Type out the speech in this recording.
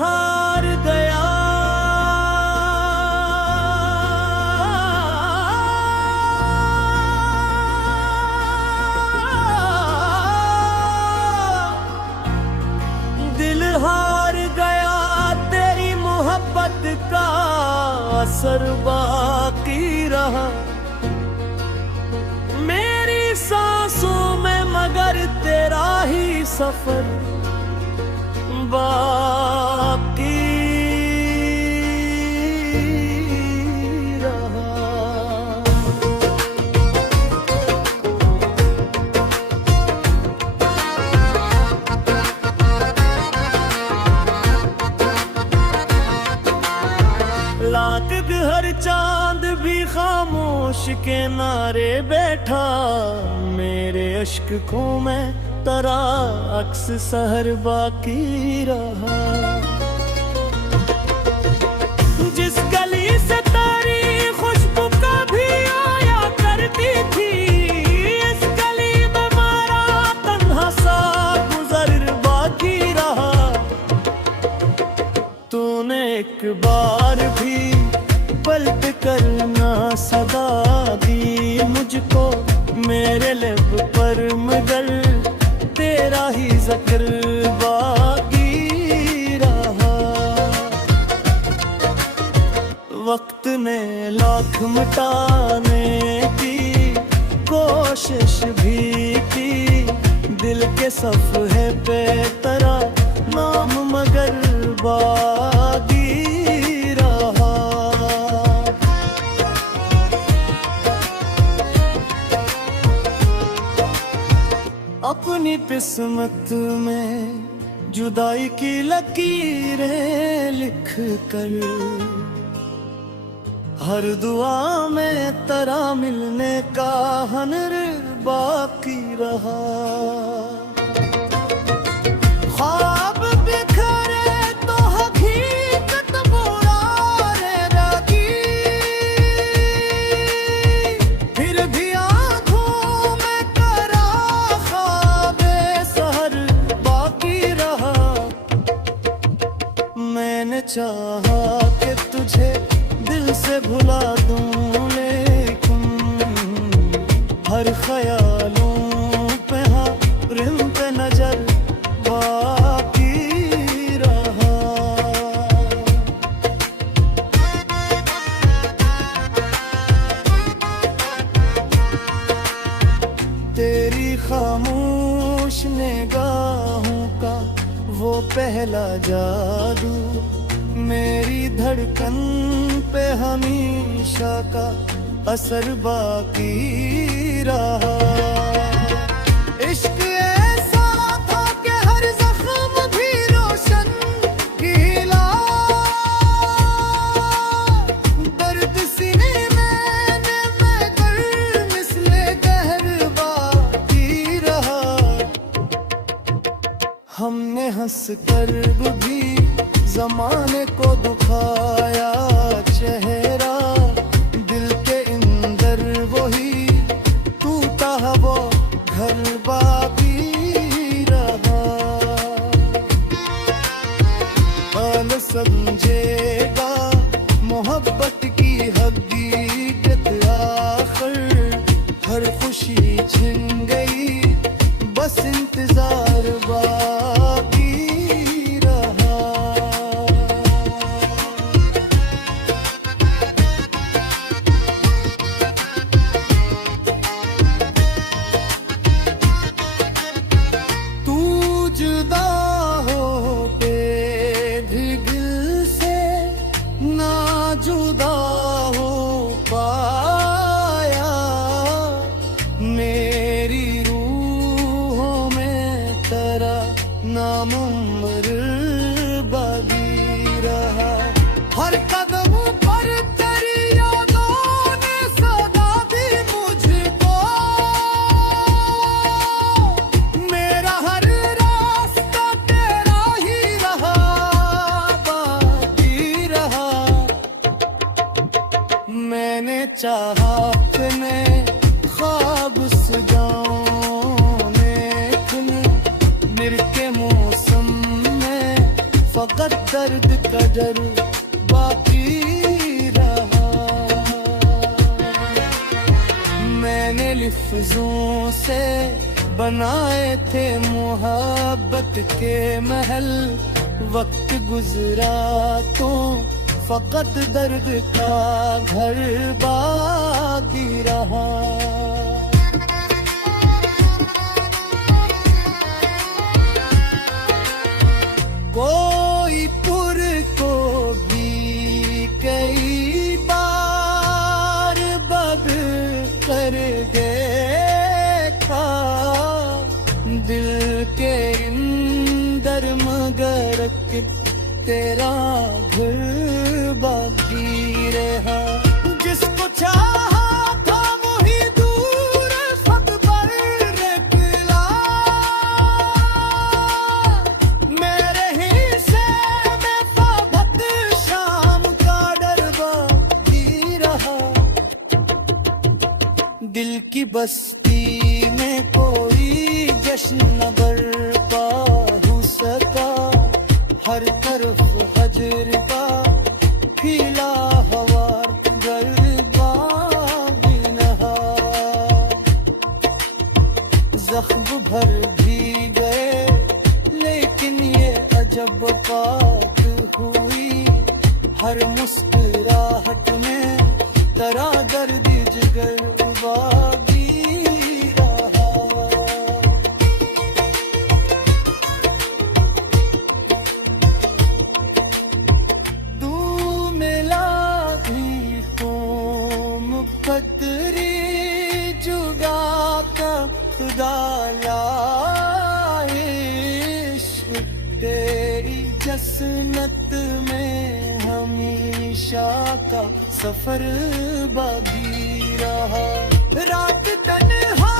हार गया दिल हार गया तेरी मोहब्बत का असर बाकी रहा मेरी सांसों में मगर तेरा ही सफर बाकी रहा। लाख हर चांद भी खामोश के नारे बैठा मेरे अश्क को मैं तरा अक्स सहर बाकी रहा जिस गली से तारी खुशबू कभी आया करती थी इस गली में मारा तन्हा सा गुजर बाकी रहा तूने एक बार भी पलट कर ना सदा दी मुझको मेरे लब पर मगर तेरा ही जिक्र बाकी रहा वक्त ने लाख मिटाने की कोशिश भी की दिल के सफ़हे पे तेरा नाम मगर बाकी रहा अपनी किस्मत में जुदाई की लकीरें लिख कर हर दुआ में तेरा मिलने का हनर बाकी रहा ख्वाब बिखरे तो हकीकत बुरारे लगी फिर भी आँखों में करा ख्वाबे सहर बाकी रहा मैंने चाहा कि तुझे दिल से भुला दूं लेकिन हर ख्यालों पे रिम पे नजर बाकी रहा तेरी खामोश निगाहों का वो पहला जादू मेरी धड़कन पे हमेशा का असर बाकी रहा इश्क ऐसा था कि हर जख्म भी रोशन खिला दर्द सीने में मगर मिसले गहर बाकी रहा हमने हंस कर भी ज़माने को दुखाया चेहरा दिल के अंदर वही टूटा वो घर बाकी रहा हाल समझेगा मोहब्बत की हकीकत आखिर हर खुशी छिन गई बस इंतजार बाकी जुदा हो पाया मेरी रूहों में तेरा नाम उम्र बाकी रहा हर कदम पर तेरी यादों ने सदा दी मुझको मेरा हर रास्ता तेरा ही रहा बाकी रहा मैंने चाहा अपने ख्वाब सजाने मिर के मौसम में फकत फकत दर्द का डर बाकी रहा। मैंने लफ्जों से बनाए थे मोहब्बत के महल, वक्त गुजरा तो फकत दर्द का घर बाकी रहा। कोई पुर को भी कई बार बद कर देखा, दिल के अंदर मगर तेरा घर बाकी रहा। जिसको चाहा था वही दूर फक पर निकला, मेरे हिस्से में फकत शाम का डर बाकी रहा। दिल की बस्ती में कोई जश्न न बरपा हो सका, हर तरफ हजर का खिला हवा गरबा बिनहा। जख्म भर भी गए लेकिन ये अजब बात हुई, हर मुस्कुराहट में तेरा दर्द जिगर बागी रहा। पतरी जुगा का खुदा इश्क तेरी जसनत में हमेशा का सफर बागी रहा। रात तन्हा